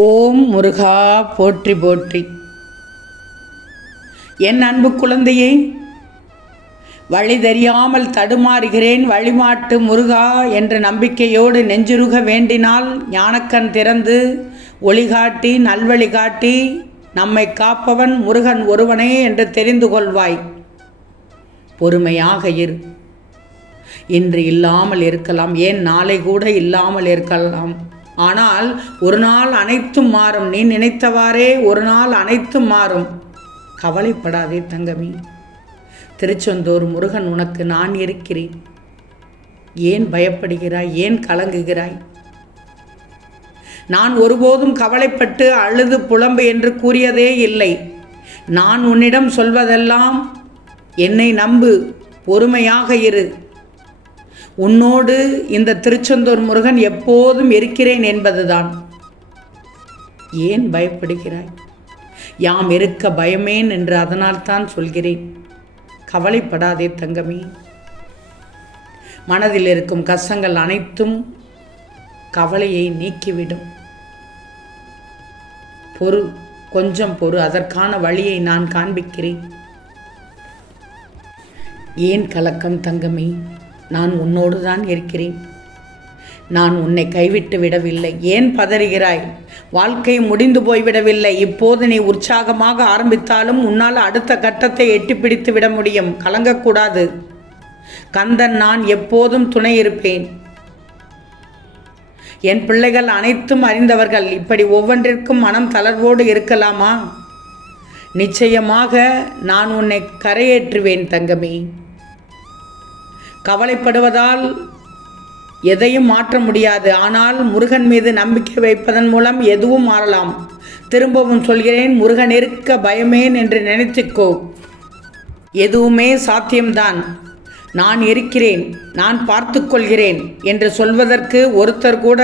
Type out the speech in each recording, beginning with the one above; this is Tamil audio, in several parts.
ஓம் முருகா போற்றி போற்றி. என் அன்பு குழந்தையே, வழி தெரியாமல் தடுமாறுகிறேன், வழிமாட்டு முருகா என்ற நம்பிக்கையோடு நெஞ்சுருக வேண்டினால் ஞானக்கண் திறந்து ஒளிகாட்டி நல்வழி காட்டி நம்மை காப்பவன் முருகன் ஒருவனே என்று தெரிந்து கொள்வாய். பொறுமையாக இரு. இன்று இல்லாமல் இருக்கலாம், ஏன் நாளை கூட இல்லாமல் இருக்கலாம். ஆனால் ஒரு நாள் அனைத்தும் மாறும். நீ நினைத்தவாறே ஒரு நாள் அனைத்தும் மாறும். கவலைப்படாதே தங்கமி. திருச்செந்தூர் முருகன் உனக்கு நான் இருக்கிறேன். ஏன் பயப்படுகிறாய்? ஏன் கலங்குகிறாய்? நான் ஒருபோதும் கவலைப்பட்டு அழுது புலம்பு என்று கூறியதே இல்லை. நான் உன்னிடம் சொல்வதெல்லாம் என்னை நம்பு, பொறுமையாக இரு. உன்னோடு இந்த திருச்செந்தூர் முருகன் எப்போதும் இருக்கிறேன் என்பதுதான். ஏன் பயப்படுகிறாய்? யாம் இருக்க பயமேன் என்று அதனால் தான் சொல்கிறேன். கவலைப்படாதே தங்கமே. மனதில் இருக்கும் கஷ்டங்கள் அனைத்தும் கவலையை நீக்கிவிடும். பொறு, கொஞ்சம் பொறு. அதற்கான வழியை நான் காண்பிக்கிறேன். ஏன் கலக்கம் தங்கமே? நான் உன்னோடு தான் இருக்கிறேன். நான் உன்னை கைவிட்டு விடவில்லை. ஏன் பதறுகிறாய்? வாழ்க்கை முடிந்து போய்விடவில்லை. இப்போது நீ உற்சாகமாக ஆரம்பித்தாலும் உன்னால் அடுத்த கட்டத்தை எட்டி பிடித்து விட முடியும். கலங்கக்கூடாது. கந்தன் நான் எப்போதும் துணை இருப்பேன். என் பிள்ளைகள் அனைத்தும் அறிந்தவர்கள். இப்படி ஒவ்வொன்றிற்கும் மனம் தளர்வோடு இருக்கலாமா? நிச்சயமாக நான் உன்னை கரையேற்றுவேன் தங்கமே. கவலைப்படுவதால் எதையும் மாற்ற முடியாது. ஆனால் முருகன் மீது நம்பிக்கை வைப்பதன் மூலம் எதுவும் மாறலாம். திரும்பவும் சொல்கிறேன், முருகன் இருக்க பயமேன் என்று நினைத்துக்கோ. எதுவுமே சாத்தியம்தான். நான் இருக்கிறேன், நான் பார்த்து கொள்கிறேன் என்று சொல்வதற்கு ஒருத்தர் கூட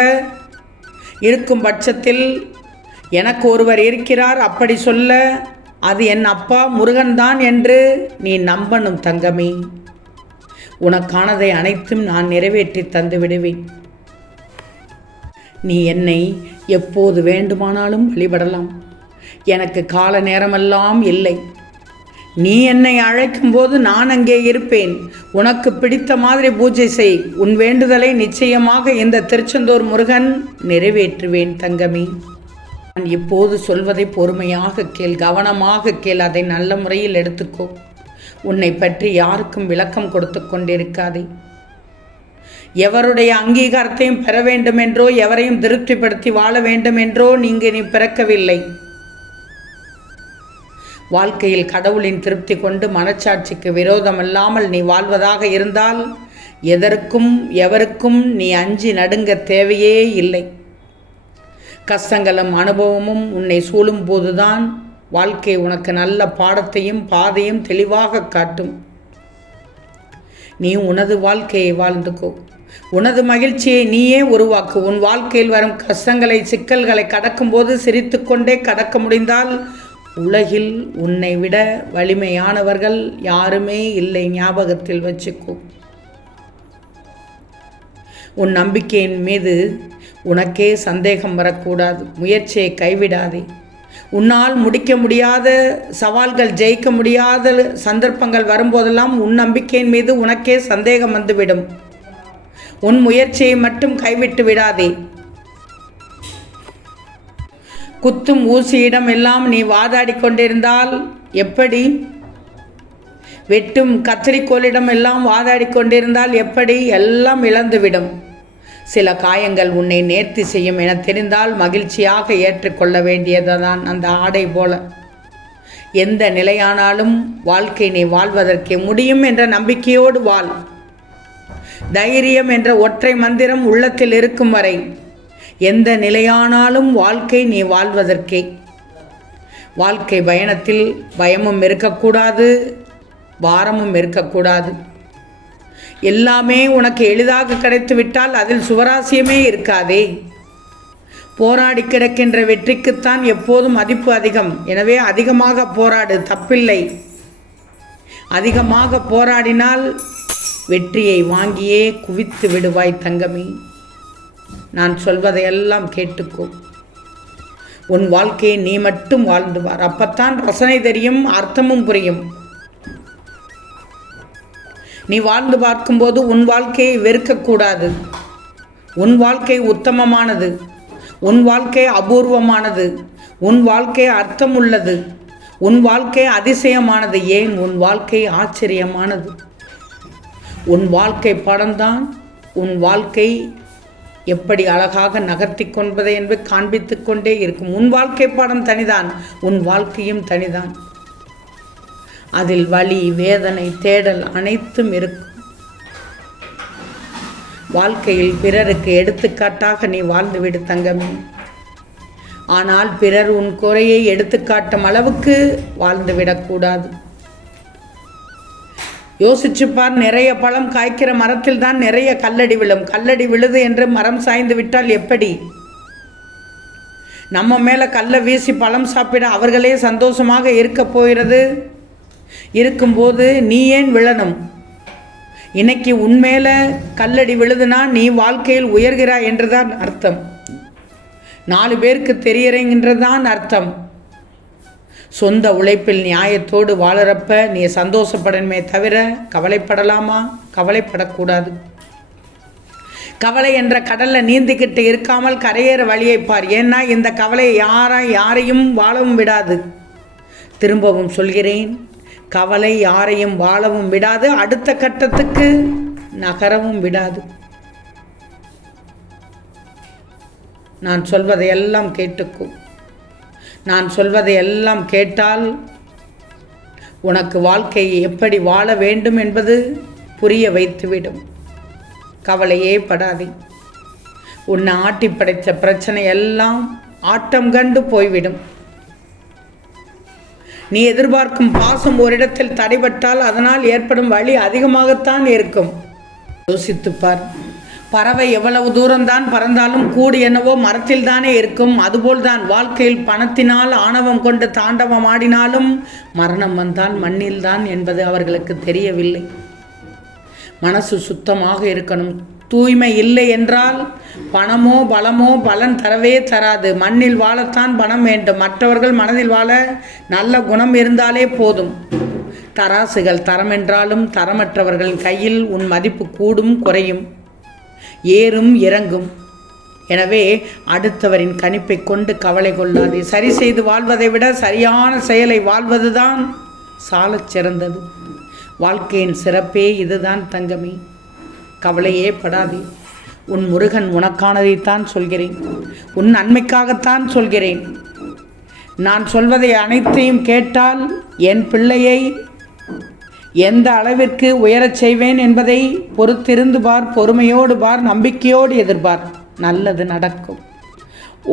இருக்கும் பட்சத்தில் எனக்கு ஒருவர் இருக்கிறார் அப்படி சொல்ல, அது என் அப்பா முருகன்தான் என்று நீ நம்பணும் தங்கமே. உனக்கானதை அனைத்தும் நான் நிறைவேற்றி தந்து விடுவேன். நீ என்னை எப்போது வேண்டுமானாலும் வழிபடலாம். எனக்கு கால நேரமெல்லாம் இல்லை. நீ என்னை அழைக்கும் போது நான் அங்கே இருப்பேன். உனக்கு பிடித்த மாதிரி பூஜை செய். உன் வேண்டுதலை நிச்சயமாக இந்த திருச்செந்தூர் முருகன் நிறைவேற்றுவேன் தங்கமே. நான் இப்போது சொல்வதை பொறுமையாக கேள், கவனமாக கேள். அதை நல்ல முறையில் எடுத்துக்கோ. உன்னை பற்றி யாருக்கும் விளக்கம் கொடுத்து கொண்டிருக்காதே. எவருடைய அங்கீகாரத்தையும் பெற வேண்டும் என்றோ எவரையும் திருப்திப்படுத்தி வாழ வேண்டும் என்றோ நீ பிறக்கவில்லை. வாழ்க்கையில் கடவுளின் திருப்தி கொண்டு மனச்சாட்சிக்கு விரோதமில்லாமல் நீ வாழ்வதாக இருந்தால் எதற்கும் எவருக்கும் நீ அஞ்சி நடுங்க தேவையே இல்லை. கஷ்டங்களும் அனுபவமும் உன்னை சூழும் போதுதான் வாழ்க்கை உனக்கு நல்ல பாடத்தையும் பாதையும் தெளிவாக காட்டும். நீ உனது வாழ்க்கையை வாழ்ந்துக்கோ. உனது மகிழ்ச்சியை நீயே உருவாக்கு. உன் வாழ்க்கையில் வரும் கஷ்டங்களை சிக்கல்களை கடக்கும்போது சிரித்து கொண்டே கடக்க முடிந்தால் உலகில் உன்னை விட வலிமையானவர்கள் யாருமே இல்லை. ஞாபகத்தில் வச்சுக்கோ. உன் நம்பிக்கையின் மீது உனக்கே சந்தேகம் வரக்கூடாது. முயற்சியை கைவிடாதே. உன்னால் முடிக்க முடியாத சவால்கள், ஜெயிக்க முடியாத சந்தர்ப்பங்கள் வரும்போதெல்லாம் உன் நம்பிக்கையின் மீது உனக்கே சந்தேகம் வந்துவிடும். உன் முயற்சியை மட்டும் கைவிட்டு விடாதே. குத்தும் ஊசியிடம் எல்லாம் நீ வாதாடி கொண்டிருந்தால் எப்படி? வெட்டும் கத்திரிக்கோளிடம் எல்லாம் வாதாடி கொண்டிருந்தால் எப்படி? எல்லாம் இழந்துவிடும். சில காயங்கள் உன்னை நேர்த்தி செய்யும் என தெரிந்தால் மகிழ்ச்சியாக ஏற்றுக்கொள்ள வேண்டியதுதான் அந்த ஆடை போல. எந்த நிலையானாலும் வாழ்க்கை நீ வாழ்வதற்கு முடியும் என்ற நம்பிக்கையோடு வாழ். தைரியம் என்ற ஒற்றை மந்திரம் உள்ளத்தில் இருக்கும் வரை எந்த நிலையானாலும் வாழ்க்கை நீ வாழ்வதற்கே. வாழ்க்கை பயணத்தில் பயமும் இருக்கக்கூடாது, பாரமும் இருக்கக்கூடாது. எல்லாமே உனக்கு எளிதாக கிடைத்து விட்டால் அதில் சுவராசியமே இருக்காதே. போராடி கிடக்கின்ற வெற்றிக்குத்தான் எப்போதும் மதிப்பு அதிகம். எனவே அதிகமாக போராடு, தப்பில்லை. அதிகமாக போராடினால் வெற்றியை வாங்கியே குவித்து விடுவாய் தங்கமே. நான் சொல்வதையெல்லாம் கேட்டுக்கோ. உன் வாழ்க்கையை நீ மட்டும் வாழ்ந்து பார். அப்பத்தான் ரசனை தெரியும், அர்த்தமும் புரியும். நீ வாழ்ந்து பார்க்கும்போது உன் வாழ்க்கையை வெறுக்கக்கூடாது. உன் வாழ்க்கை உத்தமமானது, உன் வாழ்க்கை அபூர்வமானது, உன் வாழ்க்கை அர்த்தம் உள்ளது, உன் வாழ்க்கை அதிசயமானது, ஏன் உன் வாழ்க்கை ஆச்சரியமானது. உன் வாழ்க்கை படம்தான் உன் வாழ்க்கை எப்படி அழகாக நகர்த்தி கொள்வது என்பதை காண்பித்து கொண்டே இருக்கும். உன் வாழ்க்கை பாடம் தனிதான், உன் வாழ்க்கையும் தனிதான். அதில் வலி, வேதனை, தேடல் அனைத்தும் இருக்கும். வாழ்க்கையில் பிறருக்கு எடுத்துக்காட்டாக நீ வாழ்ந்துவிடு தங்கமே. ஆனால் பிறர் உன் குறையை எடுத்துக்காட்டும் அளவுக்கு வாழ்ந்துவிடக்கூடாது. யோசிச்சுப்பார், நிறைய பழம் காய்க்கிற மரத்தில் தான் நிறைய கல்லடி விழும். கல்லடி விழுது என்று மரம் சாய்ந்து விட்டால் எப்படி? நம்ம மேலே கல்லை வீசி பழம் சாப்பிட அவர்களே சந்தோஷமாக இருக்க போகிறது. இருக்கும்போது நீ ஏன் விழணும்? இன்னைக்கு உன்மேல கல்லடி விழுதுனா நீ வாழ்க்கையில் உயர்கிறாய் என்றுதான் அர்த்தம். 4 பேருக்கு தெரியறேங்கன்றதான் அர்த்தம். சொந்த உழைப்பில் நியாயத்தோடு வாழறப்ப நீ சந்தோஷப்படணுமே தவிர கவலைப்படலாமா? கவலைப்படக்கூடாது. கவலை என்ற கடலில் நீந்திக்கிட்டு இருக்காமல் கரையேற வழியை பார். ஏன்னா இந்த கவலை யாரையும் வாழவும் விடாது. திரும்பவும் சொல்கிறேன், கவலை யாரையும் வாழவும் விடாது, அடுத்த கட்டத்துக்கு நகரவும் விடாது. நான் சொல்வதை எல்லாம் கேட்டுக்கோ. நான் சொல்வதை எல்லாம் கேட்டால் உனக்கு வாழ்க்கையை எப்படி வாழ வேண்டும் என்பது புரிய வைத்துவிடும். கவலையே படாதே. உன்னை ஆட்டி படைத்த பிரச்சனை எல்லாம் ஆட்டம் கண்டு போய்விடும். நீ எதிர்பார்க்கும் பாசம் ஒரு இடத்தில் தடைபட்டால் அதனால் ஏற்படும் வலி அதிகமாகத்தான் இருக்கும். யோசித்துப்பார். பறவை எவ்வளவு தூரம்தான் பறந்தாலும் கூடு என்னவோ மரத்தில் தானே இருக்கும். அதுபோல்தான் வாழ்க்கையில் பணத்தினால் ஆணவம் கொண்டு தாண்டவம் ஆடினாலும் மரணம் வந்தால் மண்ணில்தான் என்பது அவர்களுக்கு தெரியவில்லை. மனசு சுத்தமாக இருக்கணும். தூய்மை இல்லை என்றால் பணமோ பலமோ பலன் தரவே தராது. மண்ணில் வாழத்தான் பணம் வேண்டும். மற்றவர்கள் மனதில் வாழ நல்ல குணம் இருந்தாலே போதும். தராசுகள் தரம் என்றாலும் தரமற்றவர்களின் கையில் உன் மதிப்பு கூடும் குறையும், ஏறும் இறங்கும். எனவே அடுத்தவரின் கணிப்பை கொண்டு கவலை கொள்ளாதே. சரி செய்து வாழ்வதை விட சரியான செயலை வாழ்வதுதான் சாலச் சிறந்தது. வாழ்க்கையின் சிறப்பே இதுதான் தங்கமே. கவலையே படாதே. உன் முருகன் உனக்கானதைத்தான் சொல்கிறேன். உன் நன்மைக்காகத்தான் சொல்கிறேன். நான் சொல்வதை அனைத்தையும் கேட்டால் என் பிள்ளையை எந்த அளவிற்கு உயரச் செய்வேன் என்பதை பொறுத்திருந்து பார், பொறுமையோடு பார், நம்பிக்கையோடு எதிர்பார். நல்லது நடக்கும்.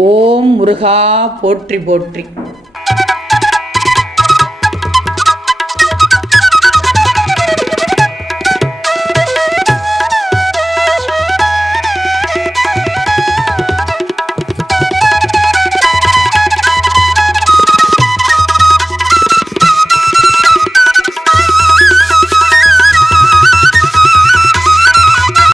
ஓம் முருகா போற்றி போற்றி.